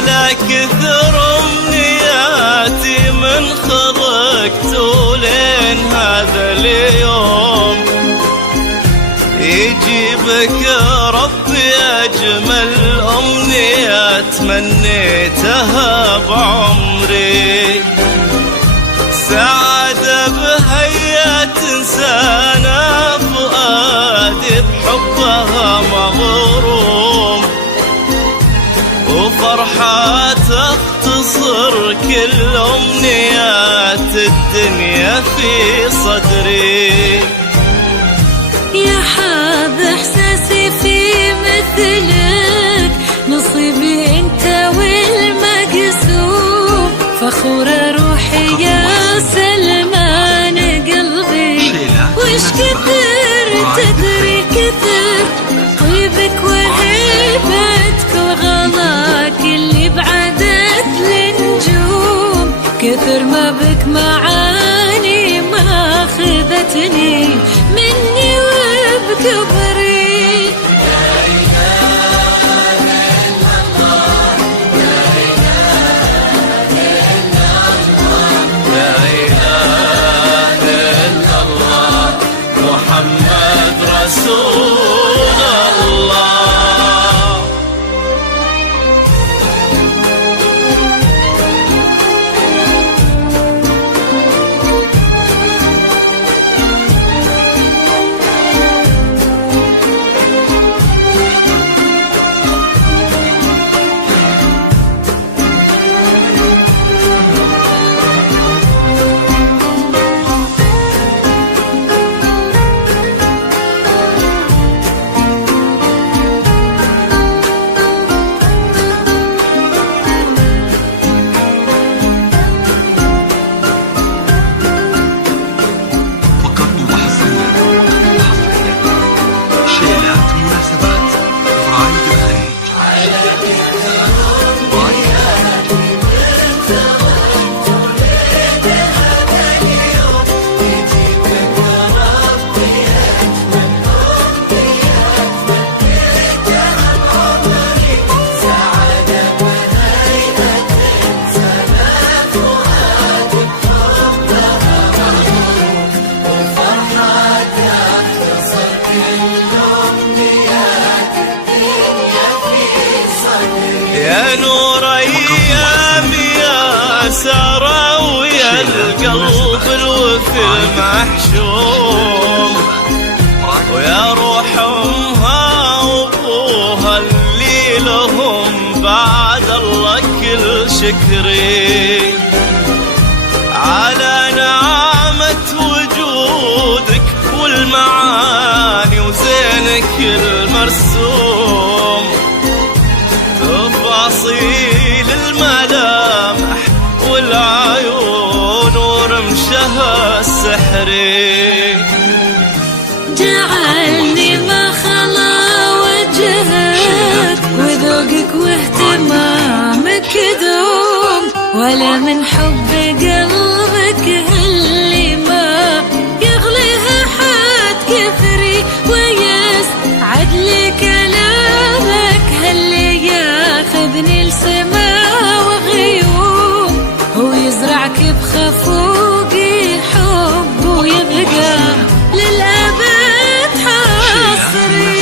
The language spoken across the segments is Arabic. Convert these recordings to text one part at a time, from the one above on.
على كثر امنياتي من خلقت ولين هذا اليوم يجيبك يا ربي اجمل امنيات تمنيتها بعمري. سعادة بهيا تنسانا فؤادي بحبها مغروم، وفرحة تختصر كل أمنيات الدنيا في صدري. يا حاب إحساسي في مثلك، نصيبي أنت والمقسوم، فخورة روحي يا سلمان قلبي، وش كثر تدري كثر طيبك وهيبتك وغلاك اللي بعدت النجوم، كثر ما بك معاني ما خذتني مني وبكبري. محمد رسول الله. يا نور ايامي يا سارة ويا القلب الوفي المحشوم، ويا روح امها وابوها اللي لهم بعد الله كل شكري، على نعمة وجودك والمعاني وزينك المرسوم، تفاصيل الملامح والعيون ورمشها السحري، جعلني ما خلا وجهك وذوقك واهتمامك دوم، ولا من حب قلبك اللي ما يغليها حد كثري، ويسعد لي كلامك هاللي ياخذني لسما وغيوم، ويزرعك بخفوقي حب ويبقى للأبد حصري.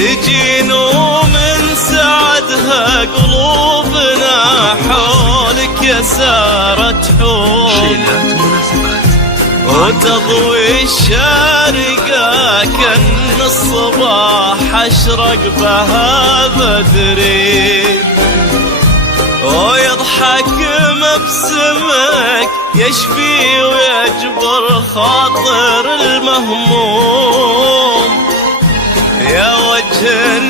تجين ومن سعدها قلوبنا حولك يا سارة حور شيلات مناسبات وتضوي الشارقة كأن الصباح أشرق بها بدري ويضحك مبسمك يشفي ويجبر خاطر المهموم يا وجه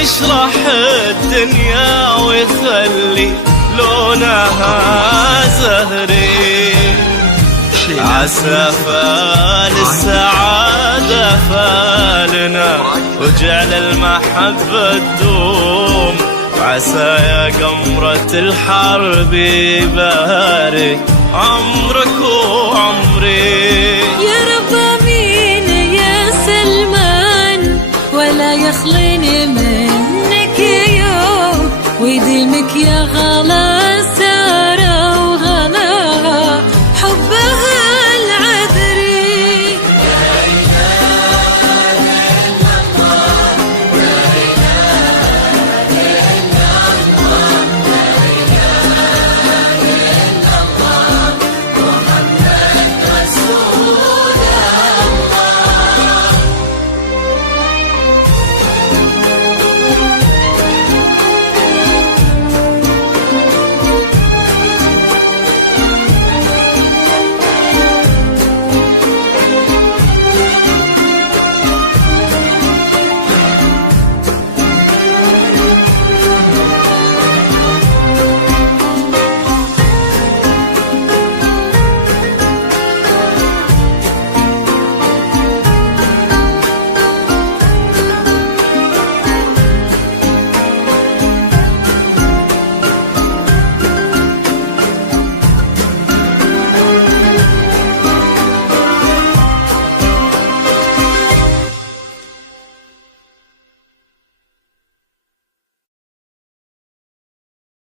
يشرح الدنيا ويخلي لونها زهري عسى فال السعادة فالنا وجعل المحبة تدوم عسى يا قمرة الحرب يبارك عمرك وعمري يا رب امين يا سلمان ولا يخليني من